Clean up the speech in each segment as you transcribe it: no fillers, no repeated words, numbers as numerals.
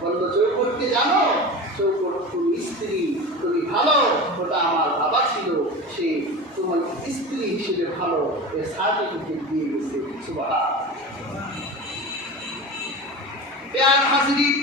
বলল চৌকটকে জানো? চৌকট তুমি স্ত্রী, তুমি ভালো, ওটা আমার বাবা ছিল, সে তোমার স্ত্রী হিসেবে ভালো, এর সার্টিফিকেট দিয়ে গেছে। সুবহানাল্লাহ। প্যার হাজির,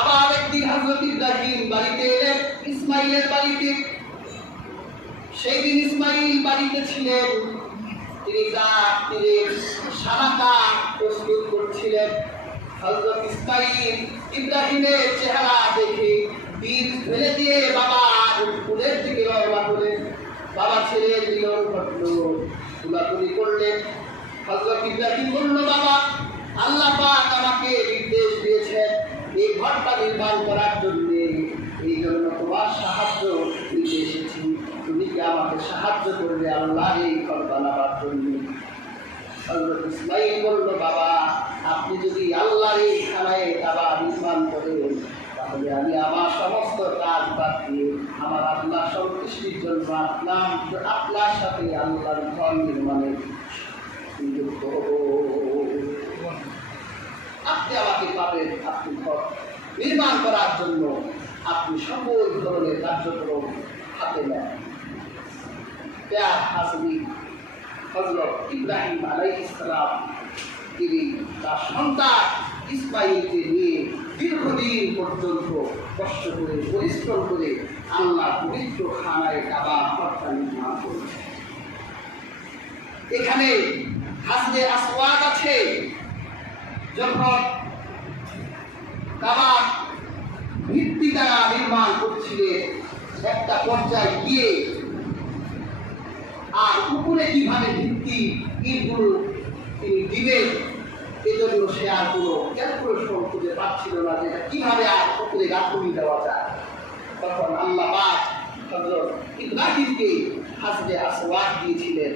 আবার একদিন হযরত ইব্রাহিম বাড়িতে এলেন, ইসমাইলের বাড়িতে। সেই দিন ইসমাইল বাড়িতে ছিলেন, তিনি সানাকা প্রস্তুত করছিলেন। হযরত ইসমাইল ইব্রাহিমের চেহারা দেখে তীর ফেলে দিয়ে বাবা ফুলের দিকে রওনা হলেন। বাবা ছেলের মিলন ঘটল, তুলাতুলি করলেন। হযরত ইব্রাহিম বলল, বাবা, আল্লাহ পাক আমাকে নির্দেশ দিয়েছেন এই ঘরটা নির্মাণ করার জন্য, এই জন্য তোমার সাহায্য নিতে এসেছি। তুমি কি আমাকে সাহায্য করবে আল্লাহর এই ঘর বানাবার জন্য? হযরত ইসমাইল বলল, বাবা, আপনি যদি আল্লাহর এই খানায় কাবা নির্মাণ করেন, তাহলে আমি আমার সমস্ত কাজ বাদ দিয়ে আমার আল্লাহ সন্তুষ্টির জন্য আপনার সাথে আল্লাহর ঘর নির্মাণে নিযুক্ত হব। আপনি আমাকে পাবেন, আপনি ঘর নির্মাণ করার জন্য আপনি সকল ধরনের কার্যক্রম হাতে নেন। প্যার হাজরিন, হযরত ইব্রাহিম আলাইহিস সালাম তিনি তার সন্তান ইসমাইলকে নিয়ে দীর্ঘদিন পর্যন্ত কষ্ট করে পরিশ্রম করে আল্লাহ পবিত্র খানায় কাবা ঘরটা নির্মাণ করেছেন। এখানে হাজরে আসওয়াদ আছে। যখন কাবা ভিত্তি তারা নির্মাণ করছিলেন, একটা পর্যায়ে গিয়ে আর উপরে কিভাবে ভিত্তি ইটগুলো তিনি দিবেন, এজন্য সে আর কোনো ক্যালকুলেশন খুঁজে পাচ্ছিল না যে এটা কিভাবে আর উপরে গাঁথনি দেওয়া যায়। তখন আল্লাহ পাক হযরত ইব্রাহিমকে হাজরে আসওয়াদ দিয়েছিলেন।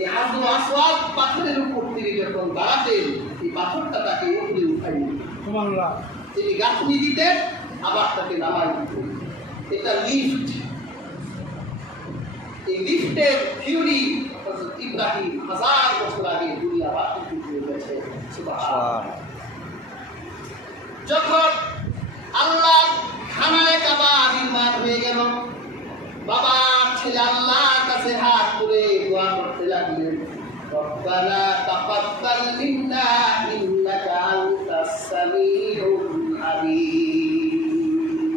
এই হাজরে আসওয়াদ পাথরের উপর তিনি যখন দাঁড়াতেন, এই পাথরটা তাকে উপরে উঠাই দিত। তিনি গাঁথনি দিতেন, আবার তাকে নামাই দিতেন। এটা লিফট। এই লিফটের থিওরি হযরত ইব্রাহিম 1000 বছর আগে দুনিয়া বাতিল করে গেছে। সুবহানাল্লাহ। যখন আল্লাহ খানায় কাবা নির্মাণ হয়ে গেল, বাবা ছেলে আল্লাহর কাছে হাত তুলে দোয়া করতে লাগলেন, রব্বানা তাকাব্বাল মিন্না ইন্নাকা আনতাস সামিউল আলিম।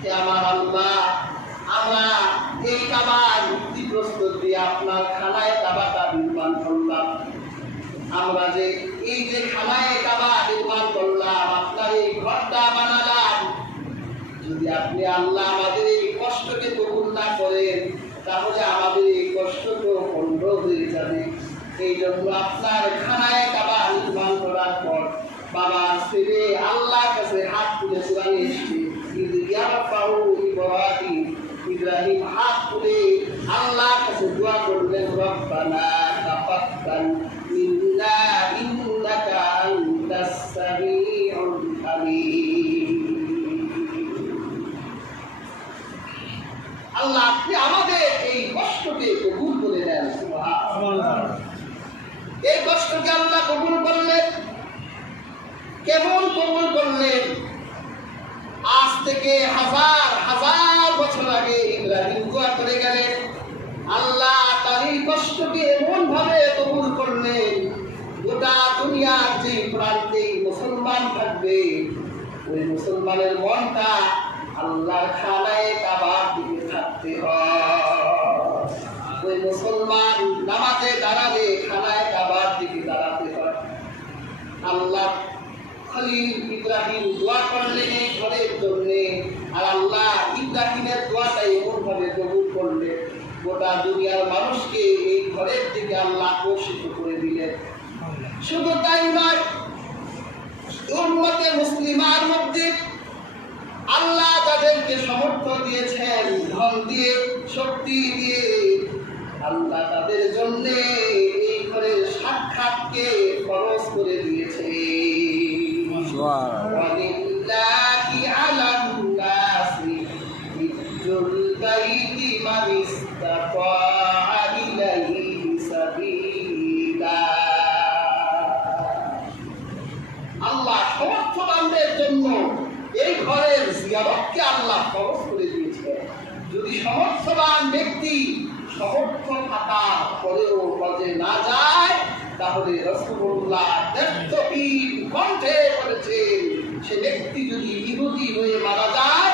হে আমার আল্লাহ, আমরা এই কাবার ভিত্তি প্রস্তুত দিয়ে আপনার খানায় কাবাটা নির্মাণ করলাম। আমরা যে এই যে খানায় কাবা নির্মাণ করলাম, আপনার এই ঘরটা বানালাম, যদি আপনি আল্লাহ আমাদের এই কষ্টকে কবুল না করেন, তাহলে আমাদের এই কষ্ট তো বন্ধ হয়ে যাবে। এই জন্য আপনার খানায় কাবা নির্মাণ করার পর বাবা ছেলে আল্লাহর কাছে হাত তুলে কোরআনে এসেছে, ইব্রাহিম হাত তুলে আল্লাহর কাছে দোয়া করলেন, রব্বানা তাকাব্বাল মিন্না ইন্নাকা আনতাস সামিউল আলিম। আল্লাহ, আপনি আমাদের এই কষ্টকে কবুল করে নেন। সুবহানাল্লাহ। এই কষ্টকে আল্লাহ কবুল করলেন। কেমন কবুল করলেন? আজ থেকে হাজার হাজার বছর আগে ইব্রাহিম দোয়া করে গেলেন, আল্লাহ তার এই কষ্টকে এমন ভাবে কবুল করলেন, গোটা দুনিয়ার যে প্রান্তে মুসলমান থাকবে, ওই মুসলমানের মনটা আল্লাহর খানায় কাবার দিকে থাকতে হয়। ওই মুসলমান নামাজে দাঁড়ালে খানায় কাবার দিকে দাঁড়াতে হয়। আল্লাহ খলিল ইব্রাহিম দোয়া করলেন এই ঘরের জন্যে, আর আল্লাহ ইব্রাহিমের দোয়াটা এমনভাবে কবুল করলেন, গোটা দুনিয়ার মানুষকে এই ঘরের দিকে আল্লাহ আকর্ষিত করে দিলেন। শুধু তাই নয়, উম্মতে মুসলিমার মধ্যে আল্লাহ তাদেরকে সমর্থন দিয়েছেন, ধন দিয়ে, শক্তি দিয়ে, আল্লাহ তাদের জন্য এই ঘরের সাক্ষাৎকে খরচ করে দিয়েছে। ওয়ালিল্লাহি আলান নাসি হিজ্জুল বাইতি মান ইসতাতা ইলাইহি সাবিলা। জিয়ারতকে আল্লাহ ফরজ করে দিয়েছেন। যদি সমর্থবান ব্যক্তি সমর্থ থাকার পরেও হজে না যায়, তাহলে রাসূলুল্লাহ দীর্ঘবীর কণ্ঠে বলেছেন, সে ব্যক্তি যদি ইহুদি হয়ে মারা যায়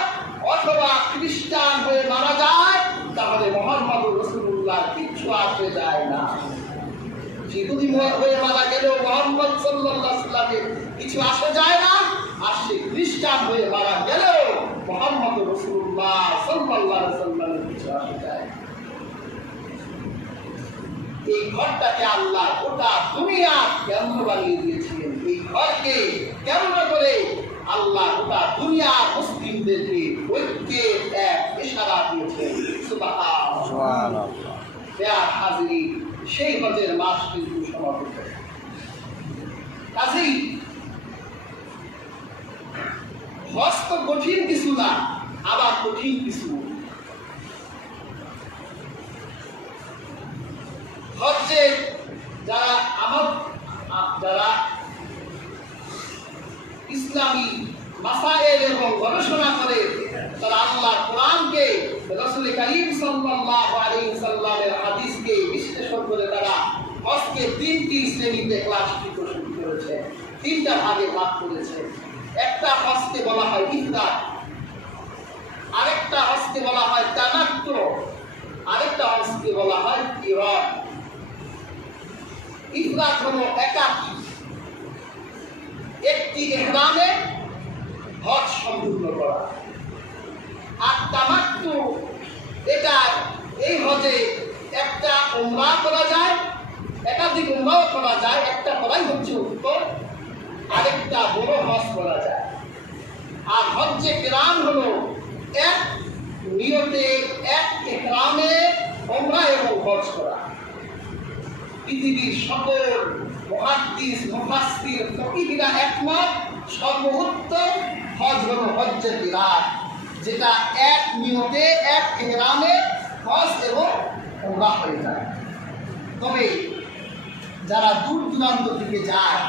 অথবা খ্রিস্টান হয়ে মারা যায়, তাহলে মুহাম্মদুর রাসূলুল্লাহ কিচ্ছু আসে যায় না। ইহুদি হয়ে মারা গেলেও মুহাম্মদ সাল্লাল্লাহু আলাইহি ওয়াসাল্লামের কিছু আসে যায় না, আর সে খ্রিস্টান হয়ে মারা গেলেও মুহাম্মদুর রাসূলুল্লাহ সাল্লাল্লাহু আলাইহি ওয়াসাল্লামের কিছু আসে যায় না। এই ঘরটাকে আল্লাহ গোটা দুনিয়ার কেন্দ্র বানিয়ে দিয়েছিলেন। এই ঘরকে কেন্দ্র করে আল্লাহ গোটা দুনিয়ার মুসলিমদেরকে ঐক্যের এক ইশারা দিয়েছেন। সুবহানাল্লাহ। হাজিরিন, সেই হজের মাস কিন্তু সমাপ্ত। কাজেই হজ তো কঠিন কিছু না, আবার কঠিন কিছু। হজ্জে যারা ইসলামী মাসায়েল এবং গবেষণা করে, তারা আল্লাহর কোরআনকে, রাসূল কারীম সাল্লাল্লাহু আলাইহি ওয়াসাল্লামের হাদিসকে বিশ্লেষণ করে তারা হজকে তিনটি শ্রেণীতে ক্লাসিফিকেশন করেছে, তিনটা ভাগে ভাগ করেছে। একটা হজকে বলা হয় ইফরাদ, আরেকটা হজকে বলা হয় তামাত্তু, আরেকটা হজকে বলা হয় কিরান। ইফরাদ হলো একাকী, একটি ইহরামে হজ সম্পূর্ণ করা। আর তামাত্তু, এটা এই হজে একটা উমরা করা যায়, একাধিক উমরাও করা যায়, একটা করাই হচ্ছে উত্তর, আরেকটা বড় হজ করা যায়। আর হজ্জে কিরান হলো এক নিয়তে এক ইহরামে উমরা এবং হজ করা। পৃথিবীর সকল মুহাদ্দিস, মুফাসসির, ফকিহরা একমত, সর্বোত্তম হজ হলো হজ্জে কিরান, যেটা এক নিয়তে এক ইহরামে হজ এবং উমরা হয়ে যায়। তবে যারা দূর দূরান্ত থেকে যায়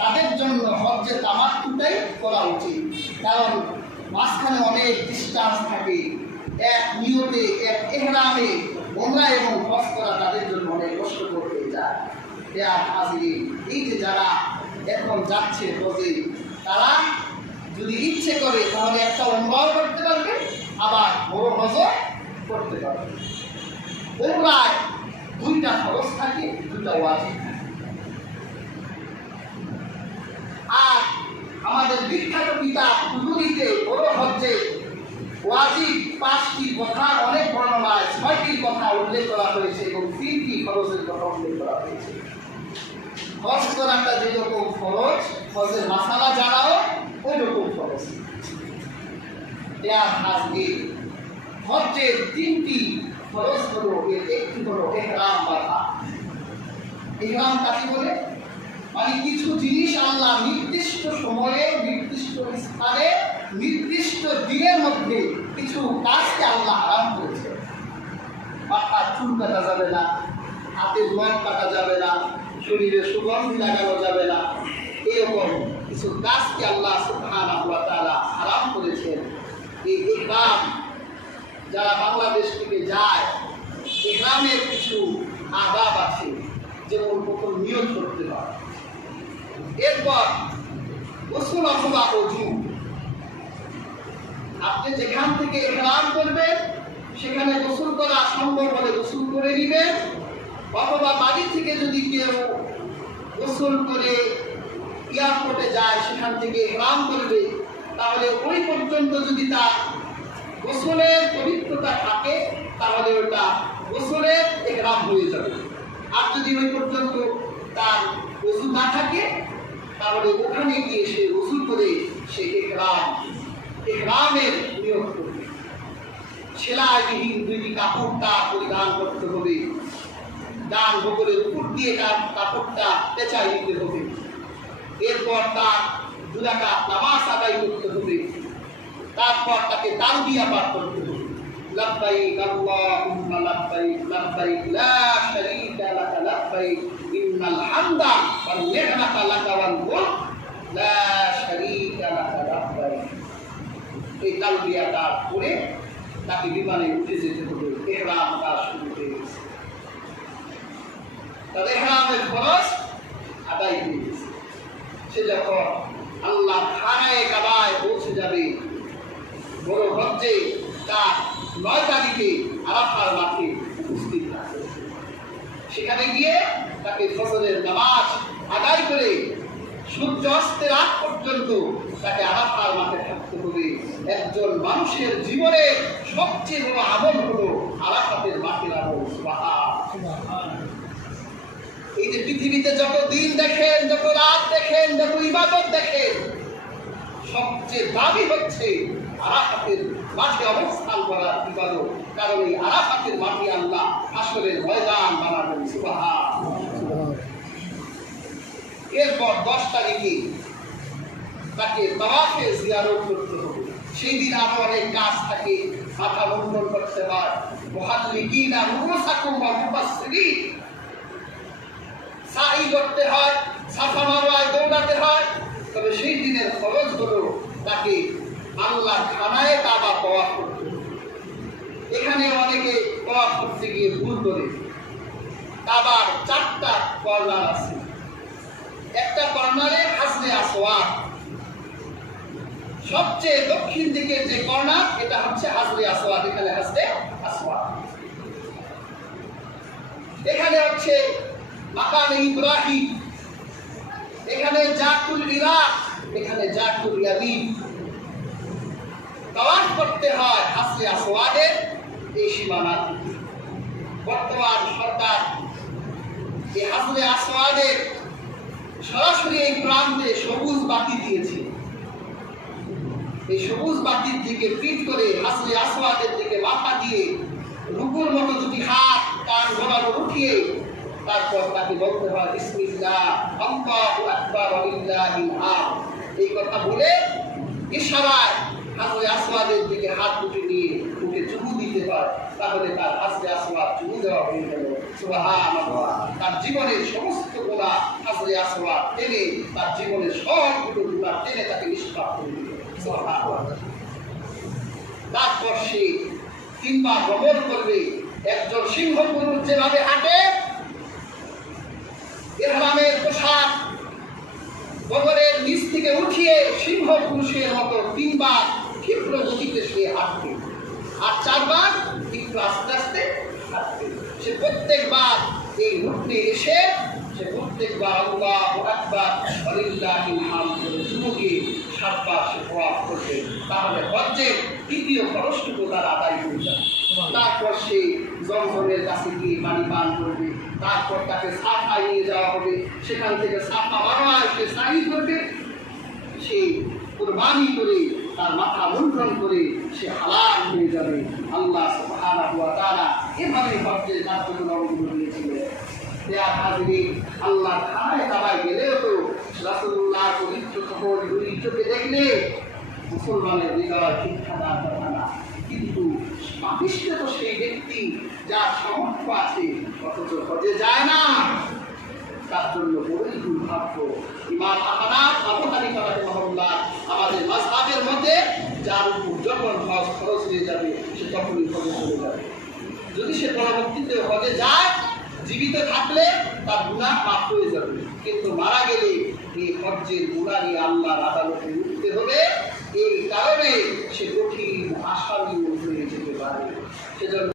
তাদের জন্য হজ্জে তামাত্তুটাই করা উচিত, কারণ মাঝখানে অনেক ডিস্টেন্স থাকে। এক নিয়তে এক ইহরামে উমরা এবং হজ করা তাদের জন্য অনেক কষ্ট করতে যায়। এই যে যারা এখন যাচ্ছে হজে, তারা যদি ইচ্ছে করে তাহলে একটা উমরাও করতে পারবে, আবার বড় হজও করতে পারবে। উমরায় দুইটা ফরজ থাকে, দুইটা ওয়াজিব থাকে। আর আমাদের বিখ্যাত কিতাব কুতুবীতে বড় হজ্জে ওয়াজিব 5টি কথা, অনেক বর্ণনায় 6টির কথা উল্লেখ করা হয়েছে এবং 3টি ফরজের কথা উল্লেখ করা হয়েছে। হজ করাটা যেরকম ফরজ, হজের মাসালা জানাও ওই রকম ফরজ। হজ্জের 3টি ফরজ হলো, এর একটি হলো ইহরাম বাঁধা। ইহরাম কাকে বলে? মানে কিছু জিনিস আল্লাহ নির্দিষ্ট সময়ে, নির্দিষ্ট স্থানে, নির্দিষ্ট দিনের মধ্যে কিছু কাজকে আল্লাহ হারাম করেছে। মাথার চুল কাটা যাবে না, হাতের নখ কাটা যাবে না, শরীরে সুগন্ধি লাগানো যাবে না, এরকম কিছু কাজকে আল্লাহ সুবহানাহু ওয়া তাআলা হারাম করেছেন। এই ইহরাম যারা বাংলাদেশ থেকে যায়, ইহরামের কিছু আদাব আছে, যেমন প্রথম নিয়ত করতে হয়, এরপর গোসল অথবা ওযু। আপনি যেখান থেকে ইহরাম করবেন সেখানে গোসল করা সম্ভব হলে গোসল করে নেবেন, অথবা বাড়ি থেকে যদি কেউ গোসল করে এয়ারপোর্টে যায় সেখান থেকে ইহরাম করবে, তাহলে ওই পর্যন্ত যদি তার গোসলের পবিত্রতা থাকে তাহলে ওটা গোসলের ইহরাম হয়ে যাবে। আর যদি ওই পর্যন্ত তার ওযু না থাকে তাহলে ওখানে গিয়ে সে ওযু করে সে ইহরামের নিয়ত করবে। সেলাইবিহীন 2টি কাপড়টা পরিধান করতে হবে, ডান বগলের উপর দিয়ে কাপড়টা পেঁচাই দিতে হবে। এরপর তার 2 রাকাত নামাজ আদায় করতে হবে। তারপর তাকে তালবিয়া পাঠ করতে হবে, লাব্বাইক আল্লাহুম্মা লাব্বাইক লাব্বাইক লা শারীকা লাকা লাব্বাইক ইন্নাল হামদা ওয়ান নি'মাতা লাকা ওয়াল মুলক লা শারীকা লাকা লাব্বাইক। এই তালবিয়াটা করে তাকে বিমানে উঠে যেতে হবে। ইহরাম কাজ শুরু হয়ে গেছে, তাহলে ইহরামের খরচ আদায় হয়ে গেছে। সে যখন আল্লাহ খানায়ে কাবায় পৌঁছে যাবে, বড় হজ্জে তার 9 তারিখে আরাফার মাঠে উপস্থিত থাকবে। সেখানে গিয়ে তাকে ফজরের নামাজ আদায় করে সূর্য অস্তের আগ পর্যন্ত তাকে আরাফার মাঠে থাকতে হবে। একজন মানুষের জীবনে সবচেয়ে বড় আমল হলো আরাফাতের মাঠের আমল। সুবহানাল্লাহ। এই যে পৃথিবীতে যত দিন দেখেন, যত রাত দেখেন, যত ইবাদত দেখেন, সবচেয়ে দাবি হচ্ছে আরাফাতের মাঠে অবস্থান করার ইবাদত। কারণ এই আরাফাতের মাটি আল্লাহ হাসরের ময়দান বানাবেন। সুবহানাল্লাহ। এরপর 10 তারিখে তাকে তাওয়াফে জিয়ারত করতে হবে। সেই দিন আরো অনেক কাজ থাকে, মাথা মুন্ডন করতে হয়, মুহাল্লিকিনা রুউসাকুম ওয়া মুকাসসিরিন, সাই করতে হয়, সাফা মারওয়ায় দৌড়াতে হয়। তবে সেই দিনের খরচ হলো তাকে আল্লাহর খানায়ে কাবা তাওয়াফ করতে হবে। এখানে অনেকে তাওয়াফ করতে গিয়ে ভুল করে। কাবার 4টা কর্নার আছে, একটা কর্নারে হাজরে আসওয়াদ, সবচেয়ে দক্ষিণ দিকে যে কর্নার এটা হচ্ছে হাজরে আসওয়াদ। এখানে হাজরে আসওয়াদ, এখানে হচ্ছে মাকামে ইব্রাহিম, এখানে জাতুল ইরাক, এখানে জাতুল ইয়ামিন। তাওয়াফ করতে হয় হাজরে আসওয়াদের এই সীমানা। বর্তমান সরকার এই হাজরে আসওয়াদের সরাসরি এই প্রান্তে সবুজ বাতি দিয়েছে। এই সবুজ বাতির দিকে ফিট করে হাজরে আসওয়াদের দিকে মাথা দিয়ে রুকুর মতো দুটি হাত কান ঘোরানো উঠিয়ে তারপর তাকে বলতে হয় বিসমিল্লাহ, আল্লাহু আকবার, ওয়ালিল্লাহিল হামদ। এই কথা বলে ইশারায় হাজরে আসওয়াদের দিকে হাত দুটি নিয়ে মুখে চুমু দিতে হয়। তাহলে তার হাজরে আসওয়াদ চুমু দেওয়া হয়ে গেল। সুবহানাল্লাহ। তার জীবনের সমস্ত গুনাহ হাজরে আসওয়াদ টেনে, তার জীবনের সবগুলো গুনাহ টেনে তাকে নিষ্পাপ করে দিল। সুবহানাল্লাহ। তারপর সে 3 বার ভ্রমণ করবে। একজন সিংহ পুরুষ যেভাবে হাঁটে, ইহরামের পোশাক বগরের নিচ থেকে উঠিয়ে সিংহ পুরুষের মতো 3 বার ক্ষিপ্র গতিতে সে হাঁটবে, আর 4 বার একটু আস্তে আস্তে হাঁটবে। সে প্রত্যেকবার এই রুটে এসে সে প্রত্যেকবার আল্লাহু আকবার, ওয়ালিল্লাহিল হামদ বলে চুমু দিয়ে 7 বার সে তাওয়াফ করবে। তাহলে হজ্জের 2য় খরচটুকু তার আদায় হয়ে যাবে। তারপর সে জমজমের কাছে গিয়ে পানি পান করবে। তারপর তাকে সাফায় নিয়ে যাওয়া হবে, সেখান থেকে সাফা মারওয়ায় সে সাই করবে। সে কুরবানি করে তার মাথা মুন্ডন করে সে হালাল হয়ে যাবে। আল্লাহ সুবহানাহু ওয়া তাআলা এভাবে হজ্জের কার্যক্রমগুলো দিয়েছিলেন। আল্লাহ খানায়ে কাবায় গেলেও তো রাসূলুল্লাহ পবিত্র কাপড় দুই চোখে দেখলে মুসলমানের হৃদয় শিক্ষা দান করে না। কিন্তু পাপিষ্ঠ তো সেই ব্যক্তি যার সামর্থ্য আছে, অথচ হজে যায় না। তার জন্য বড়ই দুর্ভাগ্য। ইমাম আহমদ আবু হানিফা রাহিমাহুল্লাহ আমাদের মাযহাবের মধ্যে যার উপর যখন হজ খরচ হয়ে যাবে সে তখনই হজে চলে যাবে। যদি সে পরবর্তীতে হজে যায়, জীবিত থাকলে তার গুনাহ মাফ হয়ে যাবে, কিন্তু মারা গেলে এই হজ্জের গুনাহ নিয়ে আল্লাহর আদালতে উঠতে হবে। এই কারণে সে কঠিন আসামি হয়ে যেতে পারে। সেজন্য